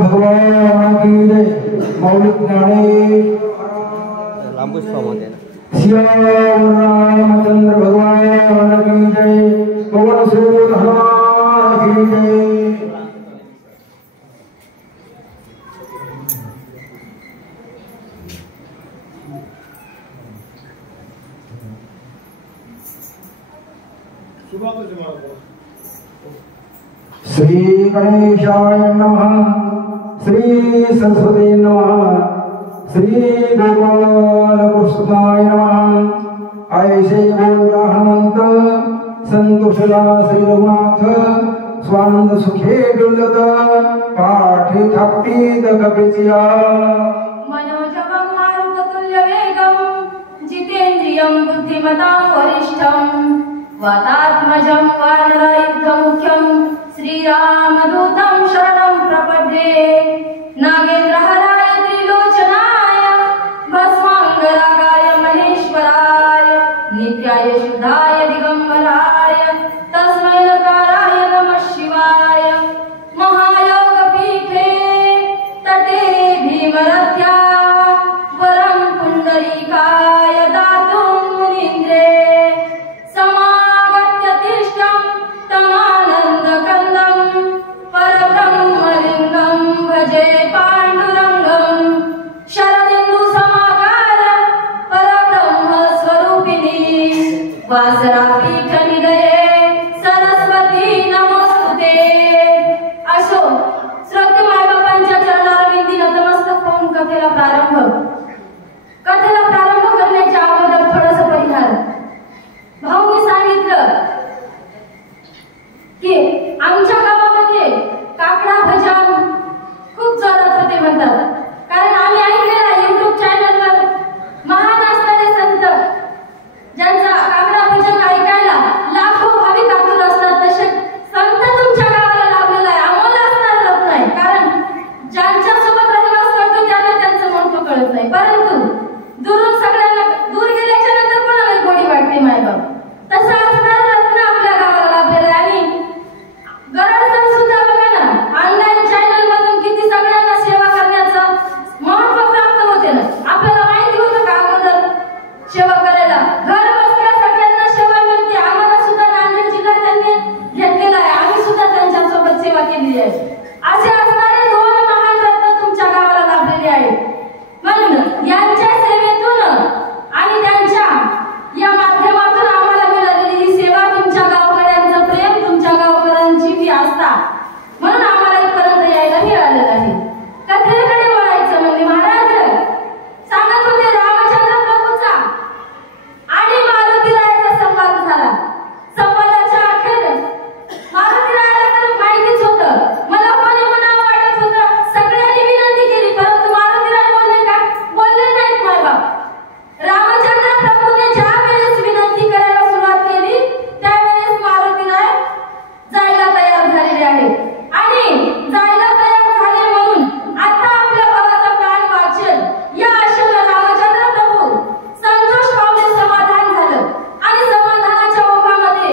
भगवान की जय। मौलिक ज्ञानेश्वर रामचंद्र भगवान की जय। पवन सूत हनुमान की जय। श्री गणेशाय नमः। श्री सरस्वती नमः। श्री गोपाल कृष्णाय नमः। ऐसे बोलता हनुमंत संतोषला श्री रघुनाथ। स्वानंद सुखे डुलत पाठी थापटीत कपिचिया। मनोजवं मारुततुल्य वेगं जितेन्द्रियं बुद्धिमतां वरिष्ठं वातात्मजं वानरायुधमुख्यं श्रीरामदूतं शरणं प्रपद्ये। नागेन्द्रहराय त्रिलोचनाय भस्मांगरागाय महेश्वराय नित्याय शुद्धाय दिगंबराय तस्मै नकाराय नमः शिवाय। महायोगपीठे तटे भीमरथ्या वरं पुण्डरीकाय दातुं मुनीन्द्रे। समागत्य तिष्ठं तमानन्दकन्दं परब्रह्मलिङ्गं भजे पाण्डुरङ्गं। शरदिन्दुसमाकार परब्रह्मस्वरूपिणी वासरापीठनिलये सरस्वती नमोस्तुते। असो श्रोते मायबापांच्या चरणारविंदी नतमस्तक होऊन कथेला प्रारंभ करण्याच्या अगोदर थोडंसं परिहार। भाऊनी सांगितलं की आमच्या गावामध्ये काकडा भजन खूप जोरात होते म्हणतात। कारण आम्ही ऐकलेला YouTube चॅनलवर महान असणारे संत ज्यांचा काकडा भजन ऐकायला लाखो भाविक आतुर असतात तसे संत तुमच्या गावाला लाभलेला आहे। आम्हाला असणार नाही, कारण ज्यांच्या सोबत रहवास करतो त्यांना त्यांचं महत्त्व कळत नाही। परंतु दुरून सगळ्यांना दूर गेल्याच्या नंतर कोणाला गोडी वाटते मायबाप। तसं असणार रत्न आपल्या गावाला लाभलेलं आहे। आणि गरड सण सुद्धा बघा ना, ऑनलाईन चॅनल मधून किती सगळ्यांना सेवा करण्याचं महत्त्व प्राप्त होते ना। आपल्याला माहिती होतं का अगोदर सेवा करायला घर बसल्या सगळ्यांना सेवा मिळते। आम्हाला सुद्धा नांदेड जिल्हा त्यांनी घेतलेला आहे, आम्ही सुद्धा त्यांच्या सोबत सेवा केलेली आहे। असे असणारे दोन महान रत्न तुमच्या गावाला लाभलेले आहेत। म्हणून यांच्या सेवेतून आणि त्यांच्या या माध्यमातून आम्हाला मिळालेली ही सेवा, तुमच्या गावकऱ्यांचं प्रेम, तुमच्या गावकऱ्यांची ही आस्था, म्हणून आम्हाला इथपर्यंत यायला मिळालेलं आहे। कथेकडे वळायचं म्हणजे महाराज सांगत होते रामचंद्र प्रभूचा आणि मारुतीरायाचा संवाद झाला। संवादाच्या अखेर मारुतीरायाला तर माहितीच होतं, मला कोणी म्हणावं वाटत होतं, सगळ्यांनी विनंती केली, परंतु मारुतीराय बोलले का? बोलले नाहीत मायबाप। रामचंद्र प्रभूने ज्या वेळेस विनंती करायला सुरुवात केली त्यावेळेस मारुतीराय जायला तयार झालेले आहेत। आणि जायला तयार झाले म्हणून आता आपल्या भावाचा प्राण वाचेल या आशेने रामचंद्र प्रभू संतोष पावले समाधान झालं। आणि समाधानाच्या ओघामध्ये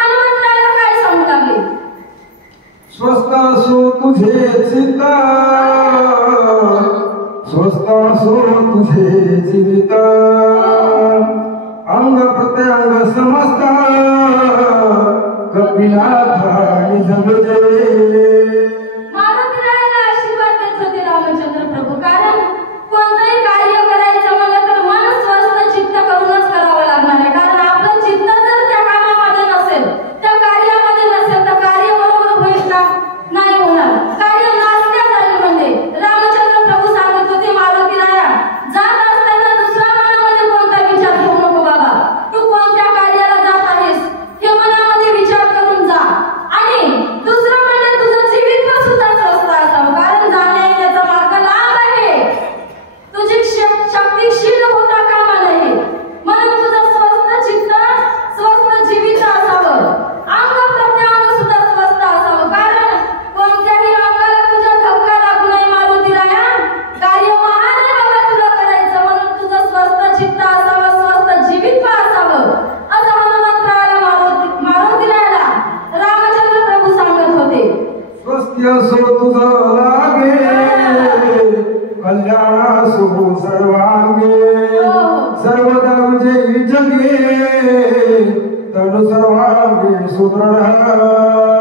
हनुमंतरायाला काय सांगू लागले? स्वस्थ असो तुझे चित्त, स्वस्थ असो तुझे जीवित, अंग प्रत्यंग समस्त कपिनाथ निज भजे। मारुतीरायाला आशीर्वाद देत होते रामचंद्र प्रभू, कारण कोणतंही कार्य करायचं म्हणलं तर मन स्वस्थ चित्त करूनच करावं लागणार आहे। कारण आपलं चित्त जर त्या कामामध्ये नसेल, त्या कार्यामध्ये नसेल तर कार्य बरोबर होईल का? नाही होणार, कार्य नासत्या जाईल। म्हणजे रामचंद्र प्रभू सांगत होते मारुतीराया, जात असताना दुसऱ्या मनामध्ये कोणता विचार ठेवू नको बाबा। तू कोणत्या कार्याला जात आहेस हे मनामध्ये विचार करून जा। आणि दुसरं म्हणजे असो तुझं लागे कल्याण सुभू सर्वांगे सर्वदा विजयी जगे तनु सर्वांगे सुदृढ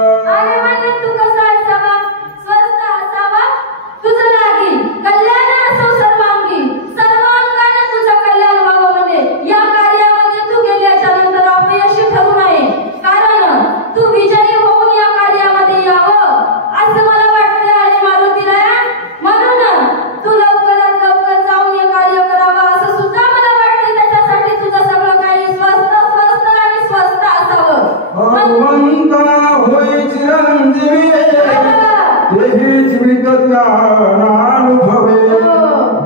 अनुभवे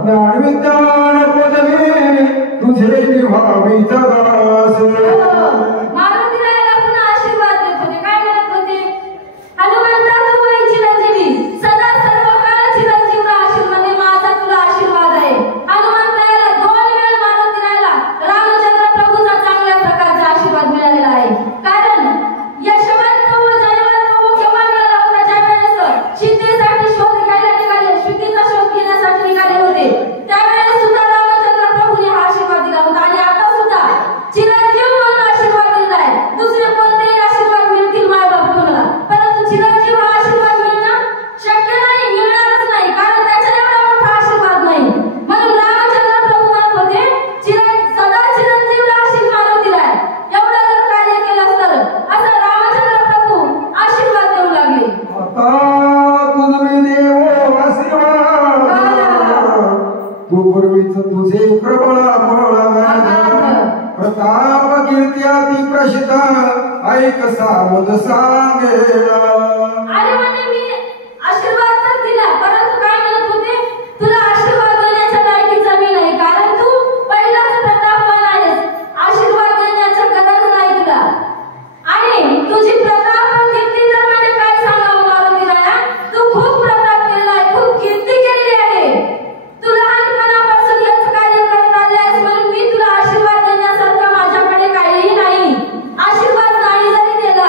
ज्ञान विज्ञान पदवी तुझे निभावी जगास तुझे प्रबळ प्रताप कीर्त्याती प्रशित ऐक सावध सांगे अरे म्हणजे मी आशीर्वाद तर दिला परंतु काय म्हणत होते तुला आशीर्वाद देण्याच्या लायकीचा मी नाही कारण तू पहिलाच प्रतापवान आहेस आशीर्वाद देण्याची गरज नाही तुला आणि तुझी प्रताप कीर्ती तर म्हणजे काय सांगावं मारुती राया तू खूप प्रताप केला आहे खूप कीर्ती केली आहे तुला लहानपणापासून याच कार्य करत आल्यास म्हणून मी तुला आशीर्वाद देण्यासारखं माझ्याकडे काहीही नाही आशीर्वाद नाही जरी दिला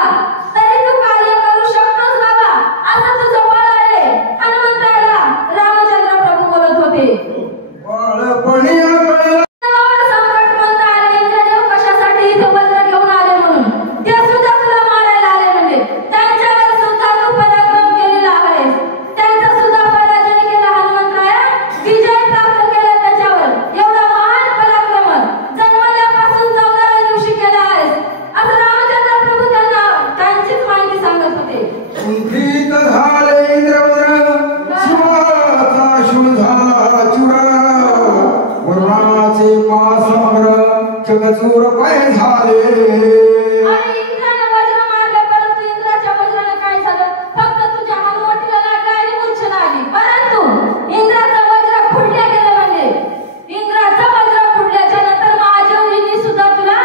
तरी तू कार्य करू शकतोस बाबा असं तुझं बळ आहे हनुमंताला रामचंद्र प्रभू बोलत होते बाळपणी संकट म्हणता आले इंद्रदेव कशासाठी इथं वज्र घेऊन आले म्हणून ते सुद्धा तुला मारायला आले म्हणजे त्यांच्यावर सुद्धा तू पराक्रम केलेला आहे त्यांचा सुद्धा पराजय केला हनुमंतराया विजय प्राप्त केला त्याच्यावर एवढा महान पराक्रम जन्मल्यापासून 14व्या दिवशी केला आहे असं रामचंद्र प्रभू त्यांना त्यांचीच माहिती सांगत होते कुंठित झाले इंद्रवज्र शिवाचा शूळ झाला चुरा वरुणाचे पासमर चकचूर पाय झाले आणि इंद्राने वज्र मारले परंतु इंद्राच्या वज्राने काय झालं फक्त तुझ्या हनुवटीला लागला आणि मूर्छना आली परंतु इंद्राचं वज्र फुटले गेले म्हणजे इंद्राचं वज्र फुटल्याच्या नंतर महादेवजींनी सुद्धा तुला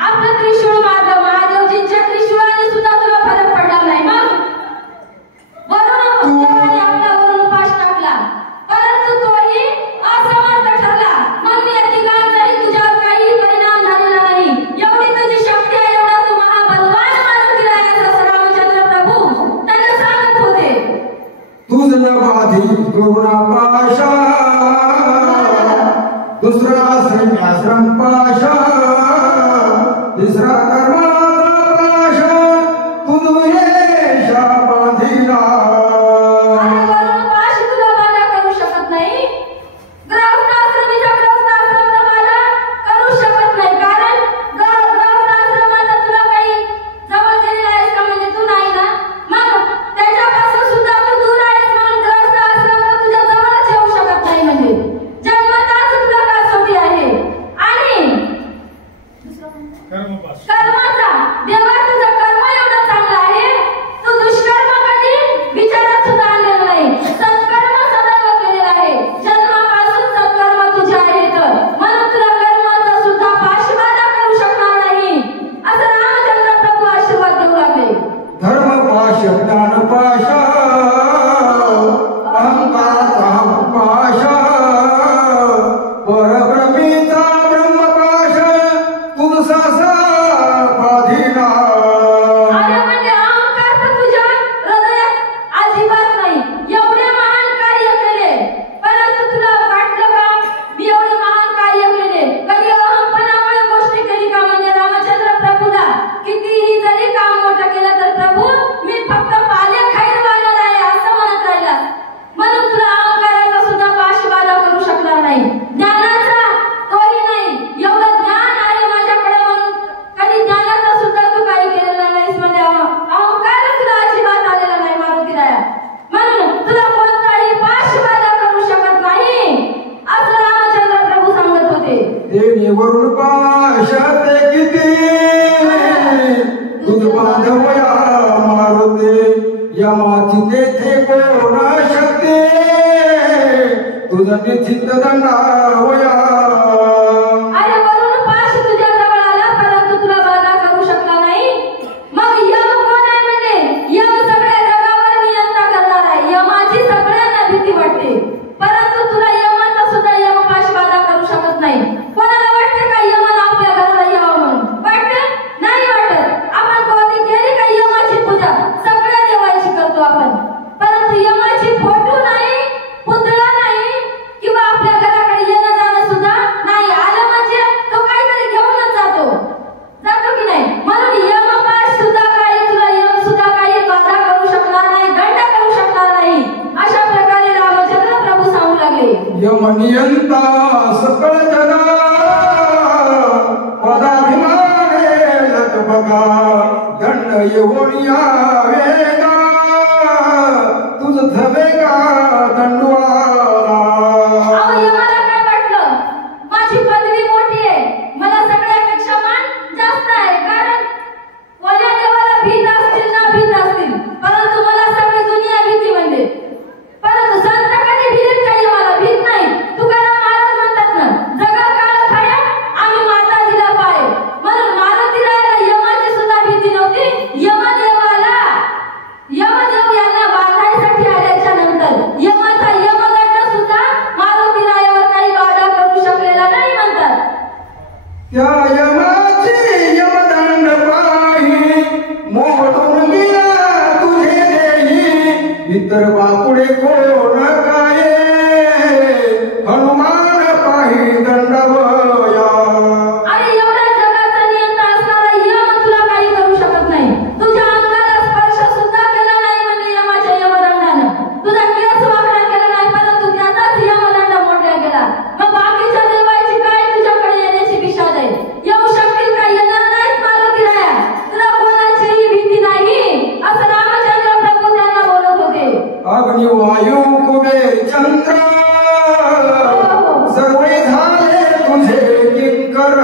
आपलं त्रिशूळ मारलं महादेवजींच्या त्रिशूळाने सुद्धा तुला फरक पडला नाही मग वरून देवाने आपल्यावरून पाश टाकला परंतु तोही असमर्थ ठरला मग या ठिकाणचाही तुझ्यावर काही परिणाम झालेला नाही एवढी तुझी शक्ती आहे एवढा तू महाबलवान मानून गेला असं रामचंद्र प्रभू त्यांना सांगत होते तुझ बाधी करुणा पाशा दुसरा आश्रम पाशा तिसरा कर्माचा पाशा तुझे बांधिला आणि वरून पाश तुला बाधा करू शकत नाही गृहस्थाश्रमीचा गृहस्थाश्रम बाधा करू शकत नाही कारण गृहस्थाश्रमाचा तुला काही जवळ गेलेला आहेस का म्हणजे तू नाही ना मग त्याच्यापासून सुद्धा तू दूर आहेस म्हणून गृहस्थाश्रम तुझ्या जवळच येऊ शकत नाही म्हणजे जन्मताच तुला कसोटी आहे आणि वाची तेथे कोण शक्ती तुझं निश्चित दंडावया अरे वरून पाश तुझ्या जवळ आला परंतु तुला बाधा करू शकला नाही मग यम कोण आहे म्हणजे यम सगळ्या जगावर नियंत्रण करणार आहे यमाची सगळ्यांना भीती वाटते परंतु तुला यमाचा सुद्धा यम पाश बाधा करू शकत नाही कोणाला वाटते का यमाला आपल्या घराला यावं म्हणून वाटते नाही वाटत आपण कधी केली का यमाची पूजा सगळ्या देवाची करतो आपण परंतु यमाची फोटो नाही पुतळा नाही किंवा आपल्या घराकडे येणं जाणं सुद्धा नाही आलं म्हणजे तो काहीतरी घेऊनच जातो की नाही म्हणून यमपाश सुद्धा काही तुला यम सुद्धा काही बाधा करू शकणार नाही दंड करू शकणार नाही अशा प्रकारे रामचंद्र प्रभू सांगू लागले यम नियंता सकळ जगा पदाभिमाने लत बघा दंड येवोनिया वेगा तुझ धवेगा दंडवाला अहो यमाला काय वाटलं माझी पदवी मोठी आहे मला सगळ्यापेक्षा मान जास्त आहे कारण वल्या देवाला भीत असतील ना भीत असतील परंतु मला सगळी दुनिया भीती म्हणजे परंतु संत कधी भीत काही मला भीत नाही तुकाराम महाराज म्हणतात ना जगा काळ खाया आम्ही माताजीला पाय म्हणून मारुतीला यमाची सुद्धा भीती नव्हती यमदेव यांना बांधायसाठी आल्याच्या नंतर यमाचा यमदंड सुद्धा मारुतीरायावर काही बाधा करू शकलेला नाही म्हणतात त्या यमाची यमदंड पाही मोडून गेला तुझे देही इतर बापुडे कोण काय हनुमान पाही दंडवया अरे एवढ्या जगाचा नियंता असणारा यम तुला काही करू शकत नाही तुझ्या अंगाला स्पर्श सुद्धा केला नाही म्हणजे यमाच्या यमदंडानं तुझा केस वाकडा केला नाही परंतु त्याचाच यमदंड मोडला गेला मग बाकीच्या देवाची काय तुझ्याकडे येण्याची विषाद आहे येऊ शकतील का येणार नाहीत मारुतीराया तुला कोणाचीही भीती नाही असं रामचंद्र प्रभू त्यांना बोलत होते अग्नि वायू कुबेर चंद्र सर्वे झाले तुझे किंकर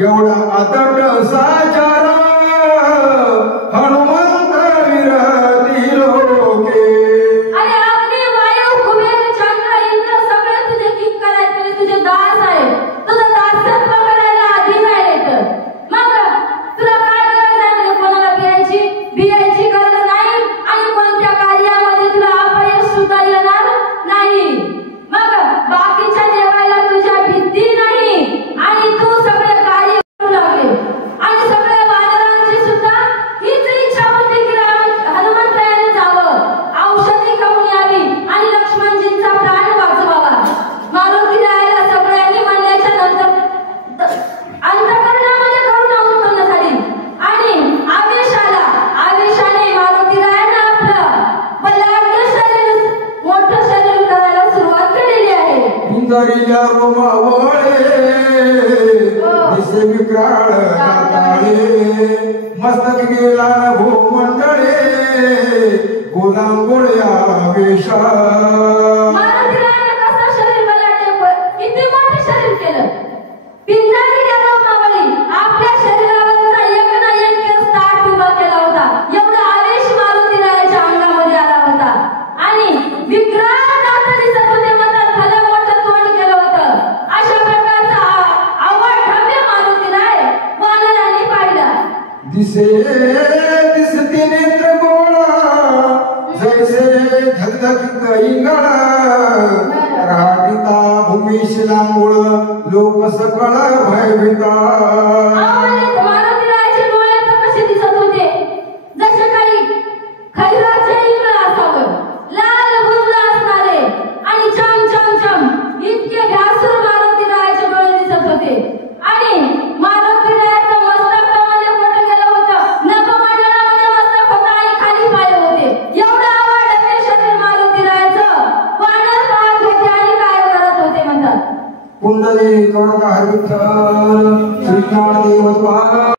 एवढा अतट साचार हनुमंत विरती लोके अरे अग्नी वायू कुबेर चंद्र इंद्र सगळे तुझे किंकर आहेत म्हणजे तुझे दास आहेत तुझं दासत्व करायला अधीन आहेत मग तुला काय गरज आहे म्हणजे कोणाला भियायची गरज नाही आणि कोणत्या कार्यामध्ये तुला अपयश सुद्धा येणार नाही मग बाकीच्या देवाला तुझ्या भीती नाही आणि तू सगळे कार्य करू लागले आणि सगळ्या वानरांची सुद्धा हीच इच्छा होती की हनुमंतरायाने जावं औषधी खाऊन यावी आणि लक्ष्मणजींचा प्राण वाचवावा मारुतीरायाला सगळ्यांनी म्हणल्याच्या नंतर अंतःकरणामध्ये करुणा उत्पन्न झाली आणि आवेशाने मारुतीरायाने आपलं बलाढ्य शरीर मोठं शरीर करायला सुरुवात केलेली आहे इंद्रिया रोमावळे दिसे विक्राळ जाताळे मस्तक गेला भूमंडळे गोलांगोळ्या वेशा मारुतीरायाने कसं शरीर बलाढ्य किती मोठं शरीर केलं पिंजारी रोमावळी आपल्या शरीरावरचा एक ना एक केस ताट उभा केला होता एवढा आवेश मारुतीरायाच्या अंगामध्ये आला होता आणि विक्राळ दात दिसत होते म्हणतात भलं मोठं तोंड केलं होतं अशा प्रकारचा अवाढव्य मारुतीराय वानरांनी पाहिला दिसते नेत्र गोळा जैसे धगधग इंगळा रागिता भूमीश लांगोळ लोक सकळ भयभीता मारुतीरायाचे डोळे तर कसे दिसत होते जसे काही खैराचे इंगळ असावं लाल बुंद असणारे आणि चम चम चम इतके घासूर मारुतीरायाचे डोळे दिसत होते आणि मारुतीरायाचं मस्तक मध्ये मोठं केलं होतं नभमंडळामध्ये मस्तक होतं आणि खाली पाय होते एवढं अवाढव्य शरीर मारुतीरायाचं वानर पाहत होते आणि काय करत होते म्हणतात कुंडली कवडका हरिविठ्ठल श्रीज्ञान देवत्वा